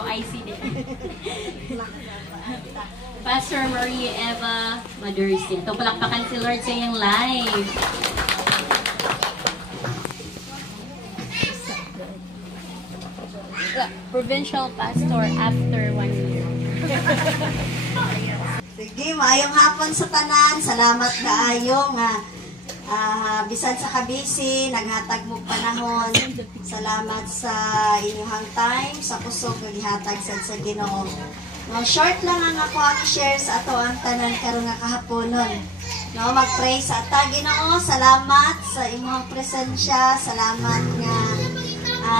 OIC din. Pastor Maria Eva Madursi. Ito palakpakan si Lord sa iyong live. Provincial pastor after 1 year. Sige, maayong hapon sa tanan. Salamat kaayo nga bisan sa kabisi, naghatag mo panahon. Salamat sa inyong time, sa kusog naghatag sa Ginoo. No, short lang ang ako ang share sa ato ang tanan karon nga kahaponon. No, mag-pray sa ata Ginoo. Salamat sa imong presensya. Salamat nga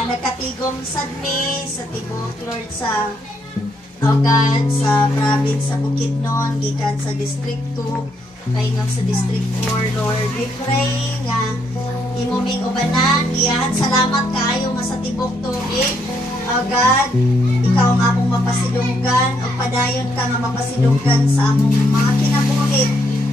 nagkatigom sad mi sa tibok Lord sa God sa province sa Bukidnon, gikan sa District 2, paingam sa District 4, Lord. We pray nga imuming ubanan, giyan. Salamat kaayo nga sa tibok tubig. God, ikaw ang among mapasidunggan, o padayon ka nga mapasidunggan sa among mga kinabuhi.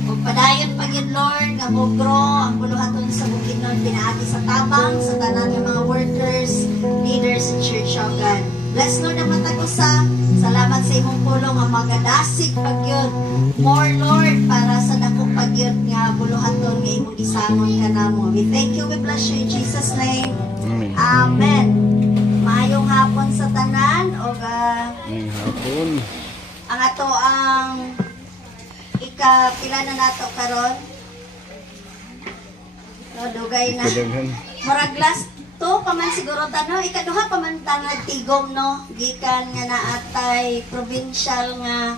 O padayon pa yun, Lord, nga mugro ang buluhaton sa Bukidnon, pinaagi sa tabang, sa tanan ng mga workers, leaders sa church, o God. Bless Lord ang matagusa. Salamat sa imong pulong ang magadasig pagyud. More Lord para sa dakong pagyud nga buluhaton nga imong gisamon kanamo. We thank you, we bless you in Jesus name. Amen. Amen. Maayong hapon sa tanan o maayong hapon. Ang ato ang pila na nato karon. No, dugay na. Murag last to paman siguro tano ikaduha paman tanag tigom no gikan nga naatay provincial nga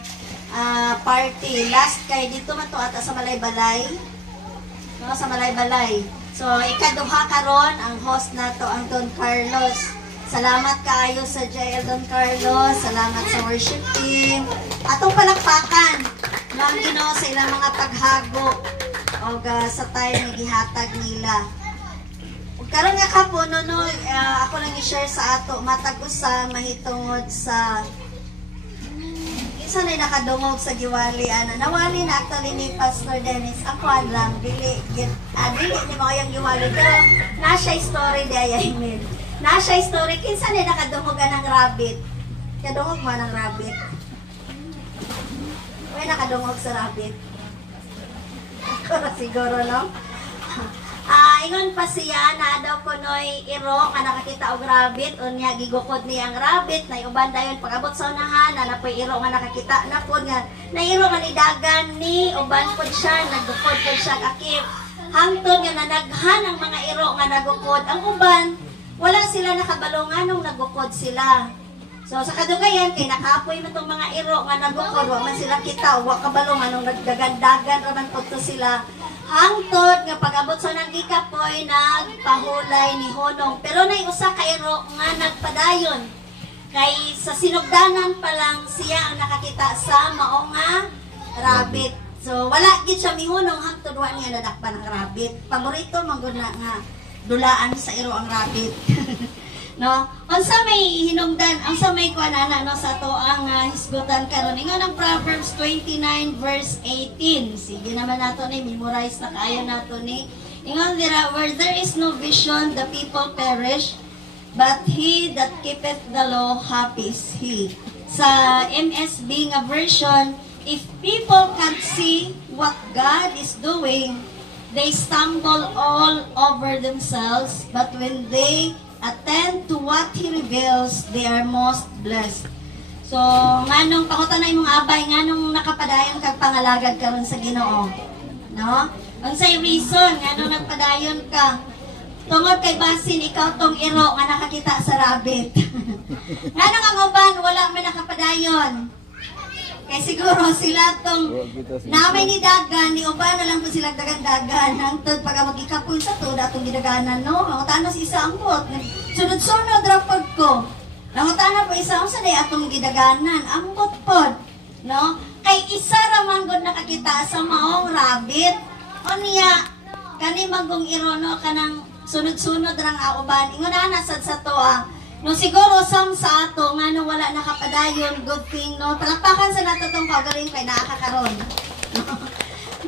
party last kay dito man to ata sa Malaybalay no sa Malaybalay so ikaduha karon ang host nato ang Don Carlos. Salamat kaayo sa JL Don Carlos, salamat sa worship team atong palakpakan ng Ginoo sa ilang mga taghago o sa tayo nga gihatag nila. Karon nga kapo no ako lang i-share sa ato matag usa mahitungod sa isa na nakadungog sa giwali nawali na actually ni Pastor Dennis ako lang dili ni mo yang giwali pero na siya story di ayahin na siya story kinsa na nakadungog ng rabbit kadungog man ng rabbit way nakadungog sa rabbit siguro no. Ingon pa siya na daw kunoy iro nga nakakita og rabbit unya gigukod niya ang rabbit na uban dayon pag-abot sa unahan na napoy iro nga nakakita na pod nga na iro nga ni dagan ni uban pod siya nagukod pod siya akip hangtod nga nanaghan ang mga iro nga nagukod ang uban wala sila nakabalungan nung nagukod sila. So sa kadugayan kay nakapoy man tong mga iro nga nagukod wa man sila kita wa kabalungan nung nagdagandagan ra man pod sila. Hangtod nga pag-abot sa nagikapoy nagpahulay ni Honong. Pero nay usa ka iro nga nagpadayon. Kay sa sinugdanan pa lang siya ang nakakita sa mao nga rabbit. So wala gid siya mihunong hangtod wa niya nadakpan ang rabbit. Paborito man gud na nga dulaan sa iro ang rabbit. No, unsa may hinungdan, unsa may kuanana no sa to ang hisgutan karon ingon ang Proverbs 29 verse 18. Sige naman nato ni memorize na kaayo nato ni. Ingon dira where there is no vision the people perish but he that keepeth the law happy is he. Sa MSB nga version, if people can't see what God is doing, they stumble all over themselves, but when they attend to what He reveals, they are most blessed. So, nganong pangutan na imong abay, nganong nakapadayon kag pangalagad karon sa Ginoo. No? Unsay reason nganong nagpadayon ka? Tungod kay basin ikaw tong iro nga nakakita sa rabbit. Nganong ang uban wala man nakapadayon? Kay siguro sila tong namay ni dagan, ni uban na lang po sila dagan-dagan. Hangtod pag magikapoy sa to, datong gidaganan, no? Mangutanos isa ang bot. Sunod-sunod rapod ko. Mangutanan po isa ang sanay atong gidaganan. Ang bot pod, no? Kay isa ramang god nakakita sa maong rabbit. O niya, kani magong irono ka ng sunod-sunod rang auban. Ingon na sad sa to no siguro sam sa ato nga no wala nakapadayon good thing no palakpakan sa nato tong kagaling kay nakakaron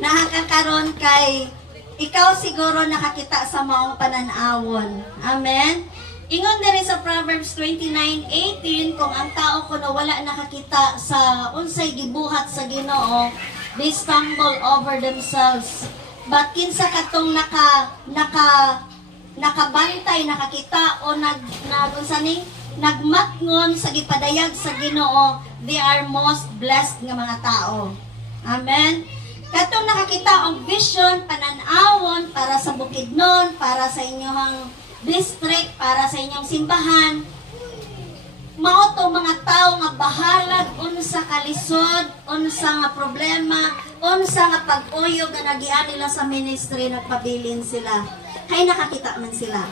nakakaron kay ikaw siguro nakakita sa maong pananawon amen Ingon diri sa Proverbs 29:18, kung ang tao kuno wala nakakita sa unsay gibuhat sa Ginoo, they stumble over themselves. But kinsa katong nakabantay, nakakita o nagmatngon sa gipadayag sa Ginoo, they are most blessed nga mga tao. Amen. Katong nakakita og vision, panan-awon para sa Bukidnon, para sa inyong district, para sa inyong simbahan, mao to mga tao nga bahalag unsa kalisod, unsa nga problema, unsa nga pag-uyog nga nagian nila sa ministry, nagpabilin sila. Hay nakakita man sila.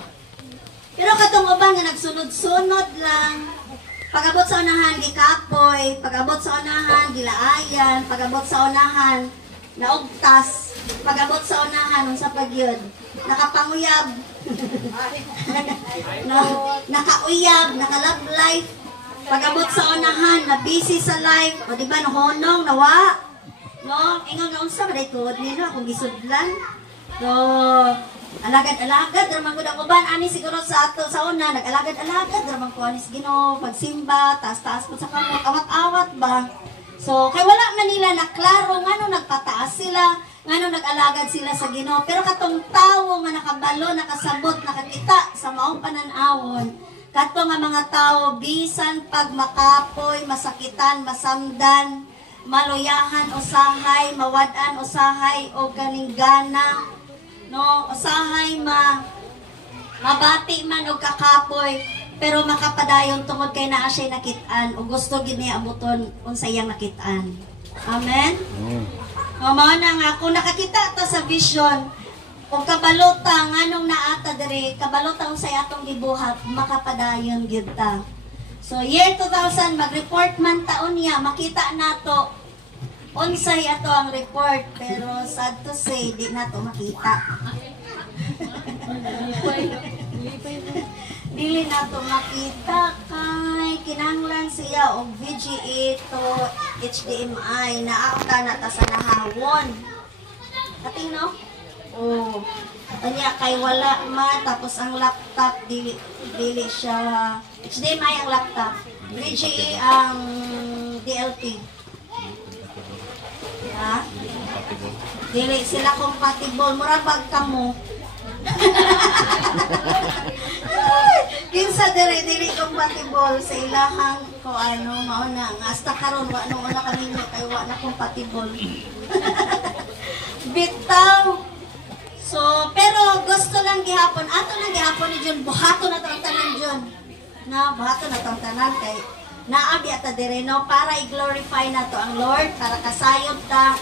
Pero katong uban nga nagsunod-sunod lang, pag-abot sa unahan gikapoy, pag-abot sa unahan gilaayan, pag-abot sa unahan naugtas, pag-abot sa unahan unsa pagyud, nakapanguyab, nakauyab, naka-love life, pag-abot sa unahan na busy sa life, o di ba honong nawa, no, ingon nga unsa ba day tuod nino akong gisudlan. So alagad-alagad ramang gud ang uban ani siguro sa ato sa una, nag-alagad-alagad ramang ko ani Ginoo, pagsimba, taas-taas po sa kamot, awat-awat ba. So, kay wala man nila na klaro ngano nagpataas sila, ngano nag-alagad sila sa Ginoo. Pero katong tawo nga nakabalo, nakasabot, nakakita sa maong panan-awon, kato nga mga tawo bisan pag makapoy, masakitan, masamdan, maluyahan usahay, mawad-an usahay o ganinggana, no, usahay mabati man og kakapoy, pero makapadayon tungod kay naa siya nakitaan o gusto gid niya abuton unsay yang nakitaan. Amen. O mao na nga kung nakakita ta sa vision o kabalota nganong naata diri, kabalota unsay atong gibuhat, makapadayon gyud ta. So year 2000 mag-report man taon niya, makita nato unsay ato ang report, pero sad to say di nato makita. Dili nato makita kay kinahanglan siya og VGA to HDMI na ata na ta sa nahawon. Ating no? Oh. Anya kay wala man, tapos ang laptop dili siya HDMI ang laptop. VGA ang DLP. Ha? Dili sila compatible, mura bag kamo. Kinsa diri compatible sa ilahang ko ano mao na nga hasta karon wa no una kaninyo kay wa na compatible. Bitaw. So pero gusto lang gihapon, ato lang gihapon ni John, buhaton na tong tanan John. Na buhaton na tong tanan kay naabi ata diri no para i-glorify nato ang Lord, para kasayod ta.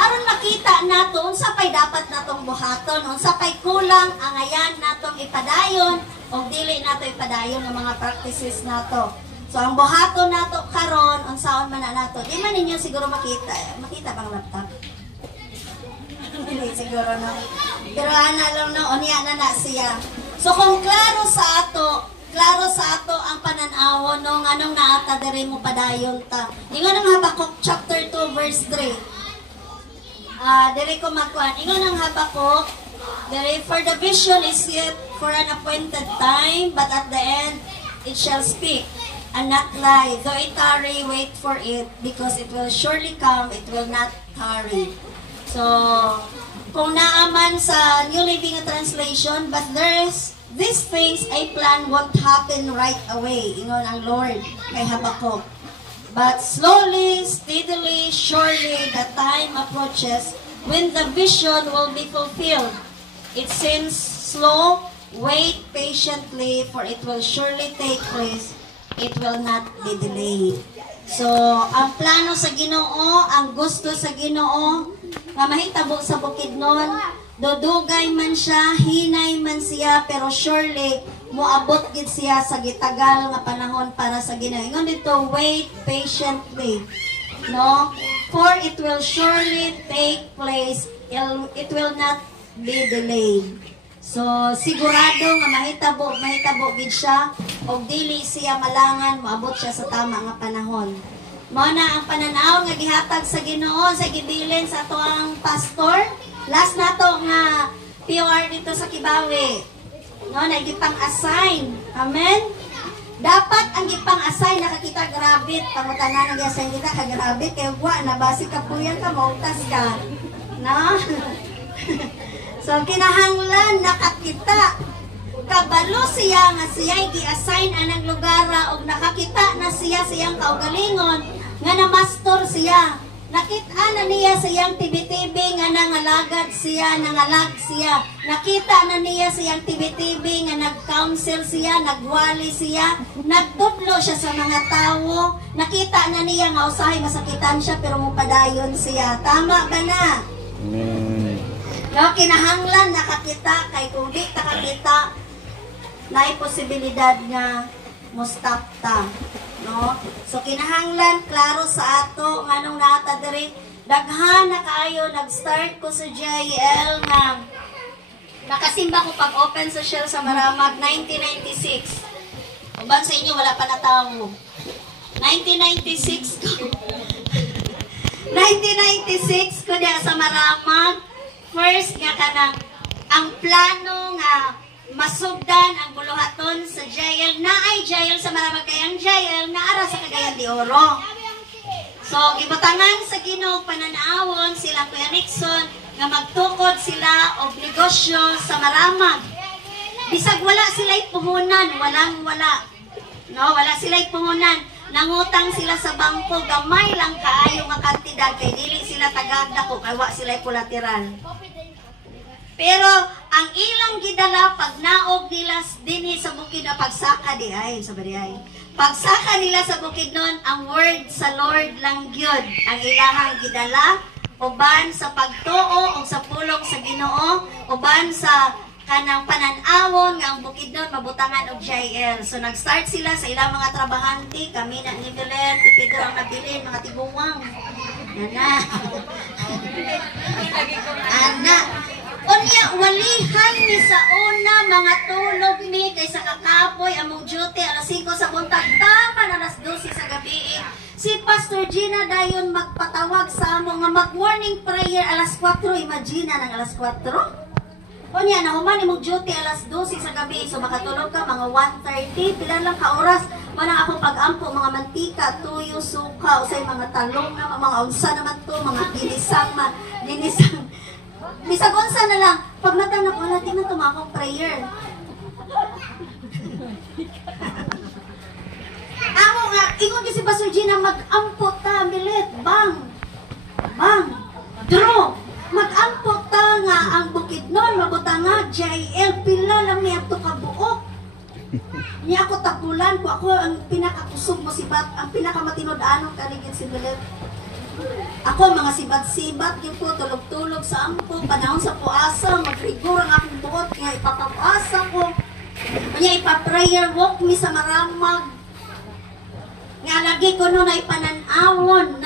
Aron makita nato unsa pay dapat natong buhaton, unsa pay kulang ang ayan natong ipadayon o dili nato ipadayon ang mga practices nato. So ang buhaton nato karon unsaon man na nato. Di man ninyo siguro makita bang laptop? Hindi siguro no. Pero ana lang no unya na siya. So kung klaro sa ato ang panan-awon no nganong naata diri mo padayon ta. Ingon ang Habakuk chapter 2 verse 3. Dere ko magkuhan. Ingon ang Habakuk, for the vision is yet for an appointed time, but at the end it shall speak and not lie. Though it tarry, wait for it, because it will surely come, it will not tarry. So, kung naaman sa New Living Translation, but these things I plan won't happen right away. Ingon ang Lord kay Habakuk. But slowly, steadily, surely, the time approaches when the vision will be fulfilled. It seems slow, wait patiently, for it will surely take place. It will not be delayed. So, ang plano sa Ginoo, ang gusto sa Ginoo, nga mahitabo sa Bukidnon, dudugay man siya, hinay man siya, pero surely, moabot gid siya sa gitagal nga panahon para sa Ginoo. Ingon dito, wait patiently. No? For it will surely take place. It will not be delayed. So, sigurado nga mahitabo gid siya og dili siya malangan moabot siya sa tama nga panahon. Mao na ang pananaw nga gihatag sa Ginoo sa gibilin sa ato ang pastor. Last nato nga POR dito sa Kibawe. No, na gipang-assign. Amen. Dapat ang gipang-assign nakakita grabit, pangutanan ang assign kita ka grabit kay wa na basi ka puyan ka mautas ka. No? So kinahanglan nakakita kabalo siya nga siya gi-assign anang lugar og nakakita na siya siyang kaugalingon nga na-master siya. Nakita na niya siyang tibi-tibi nga nangalagad siya, nangalag siya. Nakita na niya siyang tibi-tibi nga nag-counsel siya, nagwali siya, nagtudlo siya sa mga tao. Nakita na niya nga usahay masakitan siya pero mupadayon siya. Tama ba na? Amen. No, kinahanglan nakakita kay kung di nakakita na posibilidad nga mustap ta. No? So kinahanglan klaro sa ato nganong naata diri daghan na kaayo nag-start ko sa JL nga nakasimba ko pag open sa Shell sa Maramag 1996. Uban sa inyo wala pa na tao. 1996 ko 1996 ko diya sa Maramag. First nga kanang ang plano nga masugdan ang buluhaton sa jail na ay jail sa Maramag kayang jail na ara sa Cagayan de Oro. So gibutangan sa Ginoo pananawon sila Kuya Nixon nga magtukod sila og negosyo sa Maramag. Bisag wala sila'y puhunan, wala. No, wala sila'y puhunan. Nangutang sila sa bangko, gamay lang kaayo nga kantidad kay dili sila tagagda ko kay wa sila'y kolateral. Pero ang ilang gidala pag naog nila dinhi sa bukid na pagsaka di ay sa bariay. Pagsaka nila sa bukid nun, ang word sa Lord lang gyud ang ilahang gidala uban sa pagtuo o sa pulong sa Ginoo, uban sa kanang pananawon nga ang bukid nun mabutangan og JL. So nag-start sila sa ilang mga trabahante, kami na ni Milet, ti Pedro ang nabilin, mga tiguwang. Ana. Unya walihan ni sa una mga tulog mi kay sa kakapoy among duty alas 5 sa buntag tama na alas 12 sa gabi. Si Pastor Gina dayon magpatawag sa amo nga mag-morning prayer alas 4, imagine nang alas 4. Unya na human imong duty alas 12 sa gabi so makatulog ka mga 1:30 pila lang ka oras manang akong pag-ampo mga mantika, tuyo, suka usay mga talong na mga unsa naman to mga dinisang bisag unsa na lang pag natanap wala tingnan tumakong prayer. Amo nga ingon si Pastor Gina mag-ampo ta bilit bang draw mag-ampo ta nga ang bukid nun mabutanga JL pila lang niya to ka buok. Niya ako tapulan ko ako ang pinakakusog mo sibat ang pinakamatinod anong kaligid si Bilet. Ako mga sibat-sibat yung po, tulog-tulog sa ampo, panahon sa puasa, mag-rigor ang akong buot, nga ipapapuasa ko, nga ipaprayer walk mi sa Maramag. Nga lagi ko no na ipananawon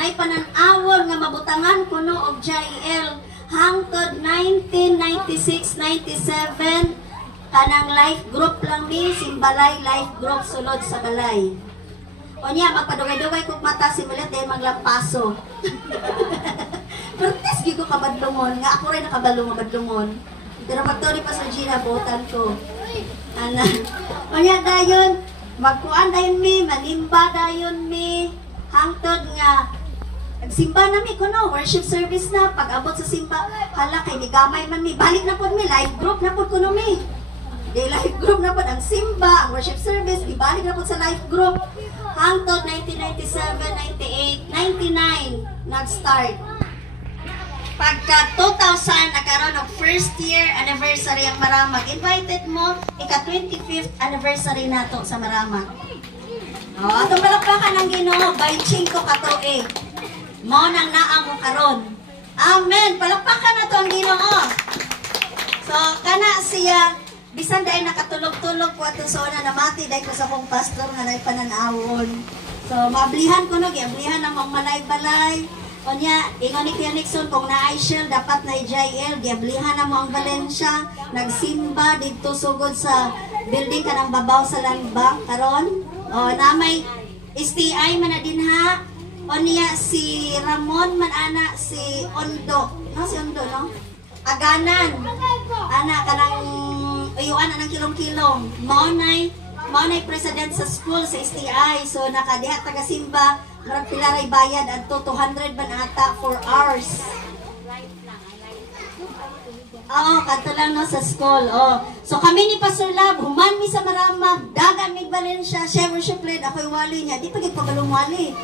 nga mabutangan ko no og JL hangtod 1996-97 kanang life group lang mi, Simbalay life group sulod sa balay. O niya, magpadugay-dugay kong mata si Milet dahil maglampaso. Pero tes gigo kabadlungon, nga ako rin nakabadlungon. Pero pagturi pa sa Gina, botan ko. Ana. O niya, dayon, magkuan dayon mi, manimba dayon mi, hangtod nga, nagsimba na mi ko no, worship service na, pag-abot sa simba, hala kay nigamay man mi, balik na po mi, live group na po ko no mi. Di live group na po, ang simba, ang worship service, ibalik na po sa live group. Hangtod 1997, 98, 99 nag-start. Pagka 2000 nagkaroon ng first year anniversary ang Maramag. Invited mo ika-25th anniversary nato sa Maramag. Oh, atong palakpakan ang Ginoo by 5 katuig. Mao nang naa mo karon. Amen. Palakpakan nato ang Ginoo. So kana siya bisan dahil nakatulog-tulog ko ato sa una namati dahil ko sa kong pastor nga na'y pananawon. So, maablihan ko no, giablihan na mong malay-balay. O niya, ingon ni Kuya Nixon, kung na-ay Shell, dapat na JL, giablihan na mo ang Valencia. Nagsimba dito sugod sa building ka ng babaw sa landbank. Karon, o namay STI man na din ha. O niya, si Ramon man ana, si Ondo. No, si Ondo, no? Aganan. Ana, kanang ayuan na ng kilong-kilong. Maunay president sa school sa STI. So nakadiha taga Simba, marag pilaray bayad adto 200 man ata for hours. Kanto lang no sa school. So kami ni Pastor Love, human mi sa Maramag, dagan mi Valencia, syempre ako'y wali niya. Di pa gid pabalong wali.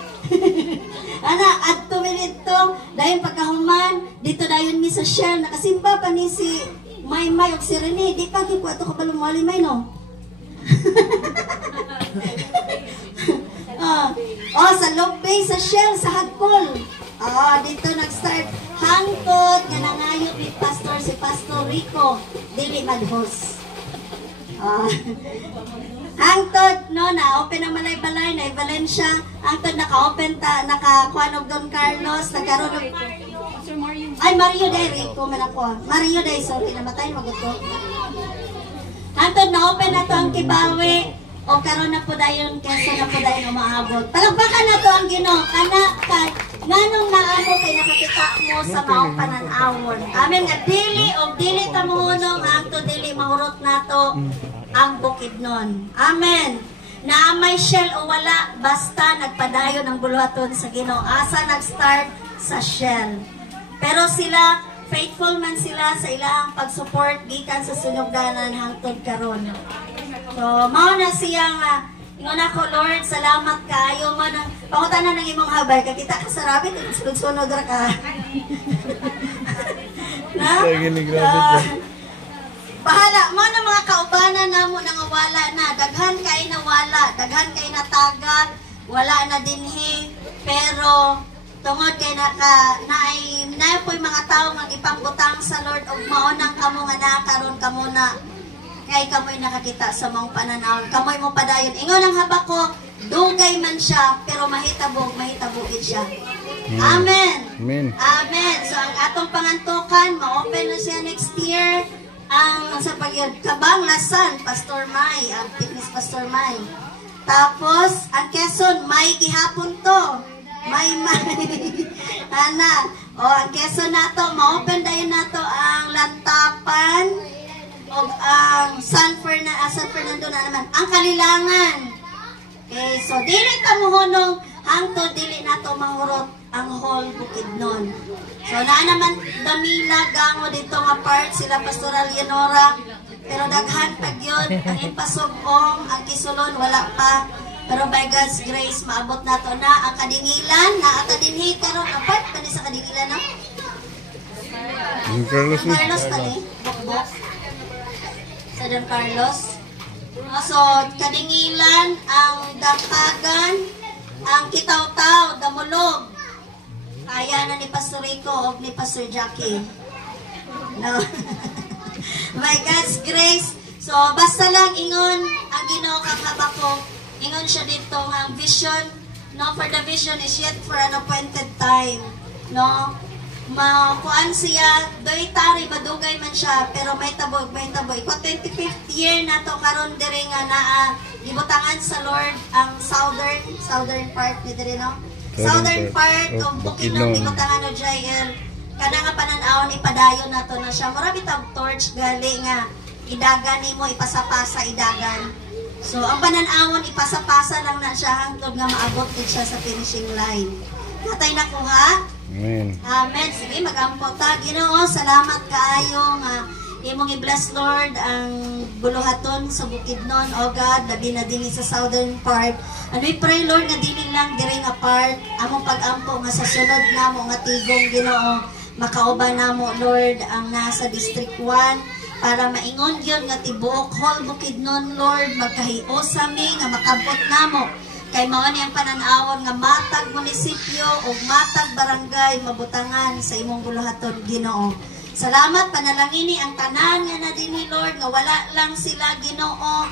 Ana, adto mi dito, dayon pagkahuman, dito dayon mi sa Shell, nakasimba pa ni si May og si Rene, di pa gid ko ato kabalong wali may no. Sa Lobay sa Shell sa Hagpol. Dito nag-start hangtod nga nangayot ni Pastor si Pastor Rico dili madhos. Hangtod no na open ang balay-balay na Valencia, hangtod naka-open ta naka-kuan og Don Carlos, nagkaroon og Mario Day Rico man ako. Mario Day sorry namatay maguto. Hangtod na open na to ang Kibawe o karon na po dayon kesa na po dayon umaabot. Palagpakan na to ang Ginoo kana nganong naamo kay nakakita mo sa maong panan-awon. Amen nga dili ta mohunong hangtod dili mahurot nato ang Bukidnon. Amen. Na may Shell o wala basta nagpadayon ang buluhaton sa Ginoo. Asa nag-start sa Shell. Pero sila faithful man sila sa ilang pag-support gikan sa sunugdanan hangtod karon. So, mao na siyang ingon ako, Lord, salamat kaayo man ang pangutanan ng imong habay kay kita ka sa rabit sunod-sunod ra ka. Na? Bahala mo na mga kaubanan namo nang wala na, daghan kay nawala, daghan kay natagad, wala na dinhi, pero tungod kay naay po'y mga tao nga ipangutang sa Lord og maunang kamo nga nakaron kamo na kay kamoy nakakita sa mong pananaw. Kamoy mo padayon. Ingon ang Habakuk, dugay man siya pero mahitabog siya. Amen. Amen. Amen. So ang atong pangantukan, ma-open na siya next year ang sa Kabanglasan, Pastor May, ang fitness Pastor May. Tapos ang Quezon, May gihapon to. May ana ang Quezon nato ma-open dayon nato ang Lantapan o ang San Fernando na naman ang Kalilangan. Okay, so dili ta mohunong hangtod dili nato mahurot ang whole Bukidnon. So naa naman Damila gango dito nga part sila Pastoral Leonora, pero daghan pag yun ang Impasugong, ang Kisulon wala pa. Pero by God's grace, maabot nato na ang Kadingilan, na ata dinhi karon apart pa ni sa Kadingilan no? Carlos tali, bukbok. Sa Don Carlos. So, Kadingilan, ang Dampagan, ang Kitaw-Taw, Damulog. Kaya na ni Pastor Rico o ni Pastor Jackie. No? By God's grace. So, basta lang ingon ang Ginoo kang Habakuk. Ingon siya dito ang vision, no, for the vision is yet for an appointed time, no. Makuan siya, doy tari badugay man siya, pero may tabog. Iko 25th year na to karon diri nga naa gibutangan sa Lord ang southern part ni diri no. Southern part of Bukidnon gibutangan no JL. Kana nga panan-awon ipadayon nato na siya. Mura bitag torch gali nga idagan nimo ipasapasa idagan. So, ang panan-awon, ipasa-pasa lang na siya hangtod nga maabot din siya sa finishing line. Natay na kuha? Amen. Amen. Sige, mag-ampot ta. Ginoo, salamat kaayo nga imong i-bless, Lord, ang buluhaton sa Bukidnon, O God, labi na din sa southern part. And we pray, Lord, nga dili lang diri nga part, among pag-ampo nga sa sunod namo nga tigong, Ginoo, makauban namo, Lord, ang nasa District 1, para maingon yun nga tibuok whole Bukidnon, Lord, magkahios mi nga makabot namo kay mao ni ang panan-awon nga matag munisipyo o matag barangay mabutangan sa imong buluhaton, Ginoo. Salamat, panalangini ang tanan nga na dinhi, Lord, nga wala lang sila, Ginoo,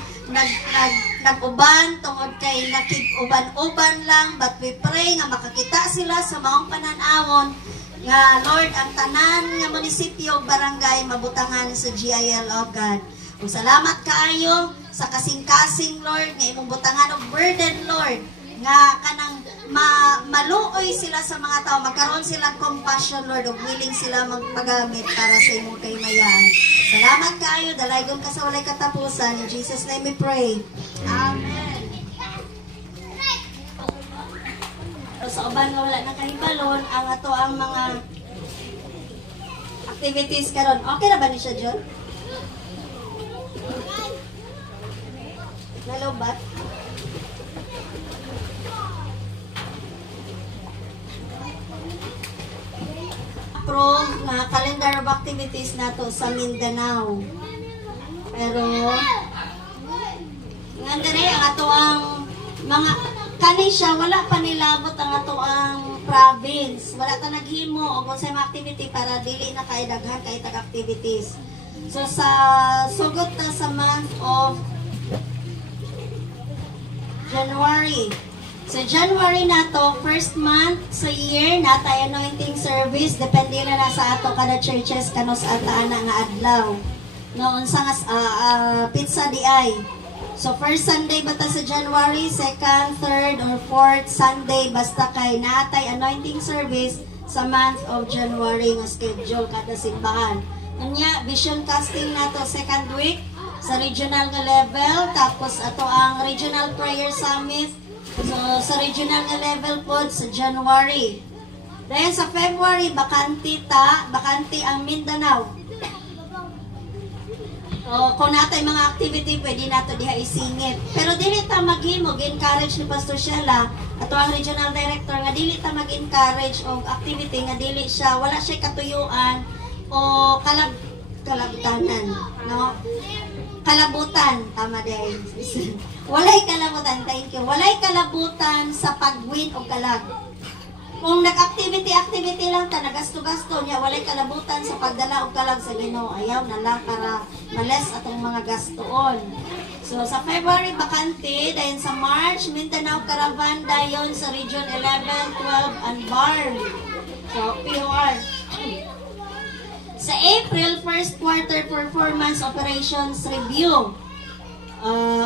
nag-uban tungod kay nakig-uban-uban lang, but we pray nga makakita sila sa maong panan-awon nga Lord, ang tanan nga munisipyo barangay mabutangan sa GIL, O God. Kung salamat kaayo sa kasing-kasing, Lord, nga imong butangan og burden, Lord, nga kanang maluoy sila sa mga tao, magkaroon sila compassion, Lord, ug willing sila magpagamit para sa imong kaymayan. Salamat kaayo, dalaygon ka sa walay katapusan. In Jesus' name we pray. Amen. Sa uban nga wala na kahibalon, ang ato ang mga activities karon. Okay na ba ni siya, John? Nalobat? Approve nga calendar of activities nato sa Mindanao. Pero nga diri ang ato ang mga kani siya wala pa nilabot ang ato ang province. Wala ta naghimo og unsay mga activity para dili na kay daghan kay tag activities. So sa sugot ta sa month of January. Sa January na to, first month sa year, natay anointing service. Depende na sa ato kada churches kano sa ataan nga adlaw. Noon sa pizza di ay. So first Sunday bata sa January, second, third, or fourth Sunday basta kay natay anointing service sa month of January nga schedule kada simbahan. Unya, vision casting nato second week sa regional nga level, tapos ato ang regional prayer summit. So, sa regional nga level po sa January. Dahil sa February, bakante ang Mindanao. So, kung natay mga activity, pwede nato diha isingit. Pero dili ta maghimo, encourage ni Pastor Sheila, ato ang regional director, nga dili ta mag-encourage og activity, nga dili siya, wala siya katuyuan o kalabutanan, no? Kalabutan, tama din. Walay kalabutan, thank you. Walay kalabutan sa pag-win o kalag. Kung nag-activity lang ta, nagasto-gasto niya, walay kalabutan sa pagdala o kalag sa Ginoo. Ayaw na lang para males atong mga gastoon. So, sa February, bakante. Dahil sa March, Mindanao Caravan dayon sa Region 11, 12, and BARM. So, POR. Sa April, first quarter performance operations review.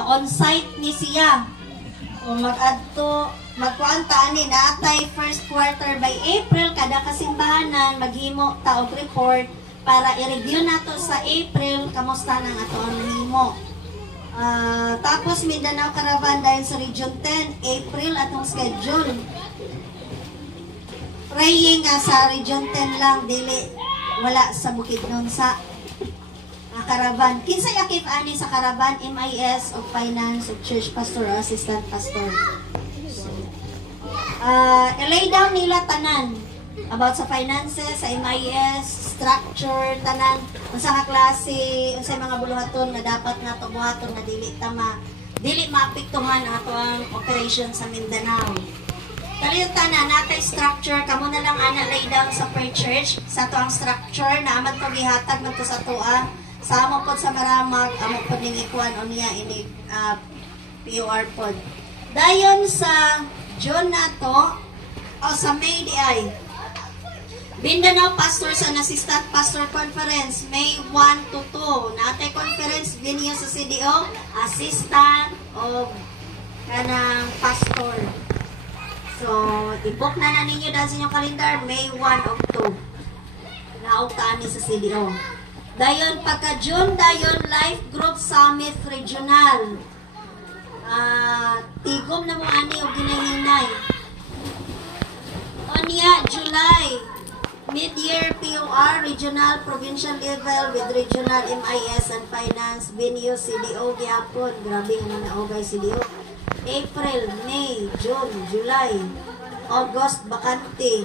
On-site ni siya. O magkuanta ni natay first quarter by April, kada kasimbahanan, maghimo taog report para i-review nato sa April, kamusta nang ato ang himo. Tapos Mindanao Caravan dahil sa Region 10, April atong schedule. Praying sa Region 10 lang, dili wala sa Bukidnon sa Caravan. Kinsay akip ani sa Caravan, MIS of Finance of Church Pastor or Assistant Pastor. I-lay down nila tanan about sa finances, sa MIS, structure, tanan, unsa ka klase, unsay mga buluhaton nga dapat nato buhaton nga dili maapektuhan ato ang operation sa Mindanao. Kalimutan na natay structure, kamo na lang ana lay down sa per church sa to ang structure na amat pagihatag man to sa tuwa sa amo pod sa maramag amo pod ning ikuan o niya ini POR pod. Dayon sa June na to o sa May di ay Mindanao Pastors and Assistant Pastor Conference May 1 to 2 natay conference venue sa CDO assistant o kanang pastor. So, i-book na ninyo dahil sa inyong kalendar, May 1 o 2. Naugtaan ni sa CDO. Dayon, pagka-June, dayon, Life Group Summit Regional. Tigom na mo ani o ginahinay. O niya, July, Mid-Year POR, Regional, Provincial Level with Regional MIS and Finance, Venue, CDO, Gihapon. Grabe yung naogay CDO. April, May, June, July, August, bakante.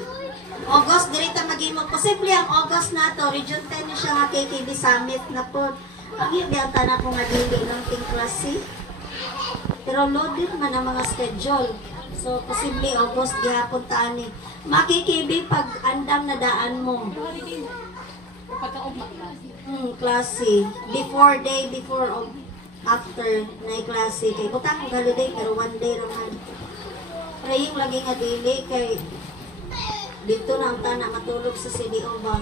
August, dirita maghimo. Posible ang August na to. Region 10 siya nga KKB Summit na po. Ang yung na ko nga dili ng ting klase. Pero loaded man ang mga schedule. So, posible August, gihapon taan ni. Makikb pag andam na daan mo. Klase. Before day, before of after na klase kay butang og holiday pero one day raman. Praying lagi nga dili kay dito na ang tana matulog sa CDO ba.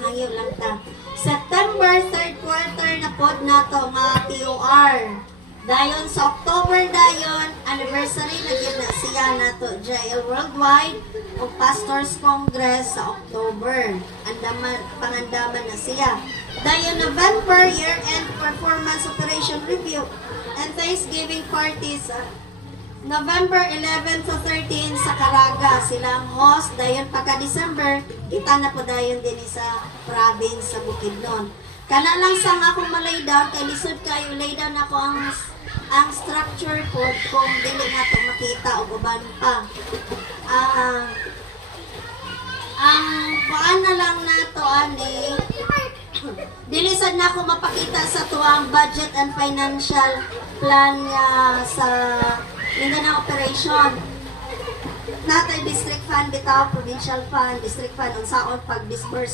Hangyo lang ta. September 3rd quarter na pod nato nga POR. Dayon sa October dayon, anniversary na gyud na siya nato JL Worldwide o Pastors Congress sa October. Pangandaman na siya. Dayon November, year-end performance operation review and Thanksgiving parties November 11 to 13 sa Caraga. Sila ang host. Dayon pagka December, kita na po dayon din sa province sa Bukidnon. Kana lang sang ako malay down, kay lisod kayo, lay down ako ang structure po kung dili nga ito makita o uban pa. Ang paan na lang na ito, ani, dilisad na ako mapakita sa tuwang budget and financial plan niya sa Mindanao operation. Natay district fund bitaw, provincial fund, district fund, unsaon pag-disburse